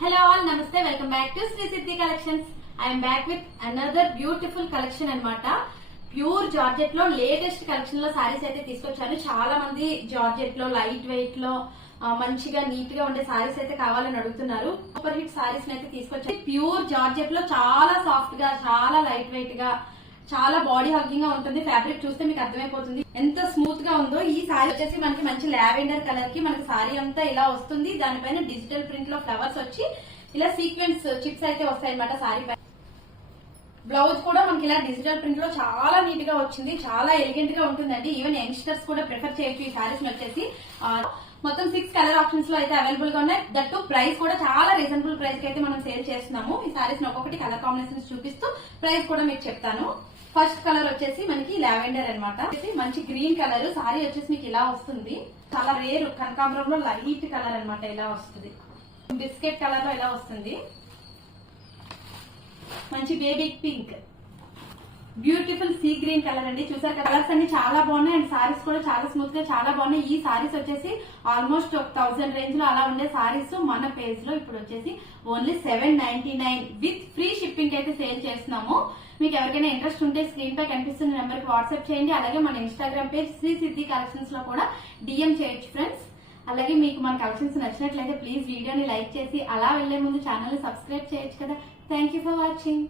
Hello all, namaste, welcome back to Sri Siddhi Collections. I am back with another beautiful collection అన్నమాట. Pure georgette లో latest collection లో సారీస్ అయితే తీసుకొచ్చాను. చాలా మంది జార్జెట్ లో లైట్ వెయిట్ లో మంచిగా నీట్ గా ఉండే సారీస్ అయితే కావాలని అడుగుతున్నారు. సూపర్ హిట్ సారీస్ అయితే తీసుకొచ్చాను. ప్యూర్ జార్జెట్ లో చాలా సాఫ్ట్ గా, చాలా లైట్ వెయిట్ గా, చాలా బాడీ హగ్గింగ్ గా ఉంటుంది. ఫ్యాబ్రిక్ చూస్తే మీకు అర్థమైపోతుంది ఎంత స్మూత్ గా ఉందో. ఈ సారీ వచ్చేసి మనకి మంచి లావెండర్ కలర్ కి మనకి సారీ అంతా ఇలా వస్తుంది. దానిపైన డిజిటల్ ప్రింట్ లో ఫ్లవర్స్ వచ్చి ఇలా సీక్వెన్స్ చిప్స్ అయితే వస్తాయి అనమాట. సారీ పైన బ్లౌజ్ కూడా మనకి ఇలా డిజిటల్ ప్రింట్ లో చాలా నీట్ గా వచ్చింది. చాలా ఎలిగెంట్ గా ఉంటుందండి. ఈవెన్ యంగ్స్టర్స్ కూడా ప్రిఫర్ చేయొచ్చు ఈ సారీస్ వచ్చేసి. మొత్తం 6 కలర్ ఆప్షన్స్ లో అయితే అవైలబుల్ గా ఉన్నాయి. దట్ ప్రైస్ కూడా చాలా రీజనబుల్ ప్రైస్ కి అయితే మనం సేల్ చేస్తున్నాము. ఈ సారీస్ ఒక్కొక్కటి కలర్ కాంబినేషన్స్ చూపిస్తూ ప్రైస్ కూడా మీకు చెప్తాను. ఫస్ట్ కలర్ వచ్చేసి మనకి లావెండర్ అనమాట. మంచి గ్రీన్ కలర్ సారీ వచ్చేసి మీకు ఇలా వస్తుంది. చాలా రేర్ కనకాంబరంలో లైట్ కలర్ అనమాట. ఇలా వస్తుంది. బిస్కెట్ కలర్ లో ఇలా వస్తుంది. మంచి baby pink, beautiful sea green colour అండి. చూసారు కలర్స్ అన్ని చాలా బాగున్నాయి అండ్ సారీస్ కూడా చాలా స్మూత్ గా చాలా బాగున్నాయి. ఈ సారీస్ వచ్చేసి ఆల్మోస్ట్ 1000 రేంజ్ లో అలా ఉండే సారీస్ మన పేజ్ లో ఇప్పుడు వచ్చేసి ఓన్లీ 799 విత్ ఫ్రీ షిప్పింగ్ అయితే సేల్ చేస్తున్నాము. మీకు ఎవరికైనా ఇంట్రెస్ట్ ఉంటే స్క్రీన్ పై కనిపిస్తున్న నెంబర్ కి వాట్సాప్ చేయండి. అలాగే మన ఇన్స్టాగ్రామ్ పేజ్ శ్రీ సిద్ధి కలెక్షన్స్ లో కూడా డిఎం చేయొచ్చు ఫ్రెండ్స్. అలాగే మీకు మన కలెక్షన్స్ నచ్చినట్లయితే ప్లీజ్ వీడియోని లైక్ చేసి అలా వెళ్లే ముందు ఛానల్ ని సబ్స్క్రైబ్ చేయొచ్చు కదా. Thank you for watching.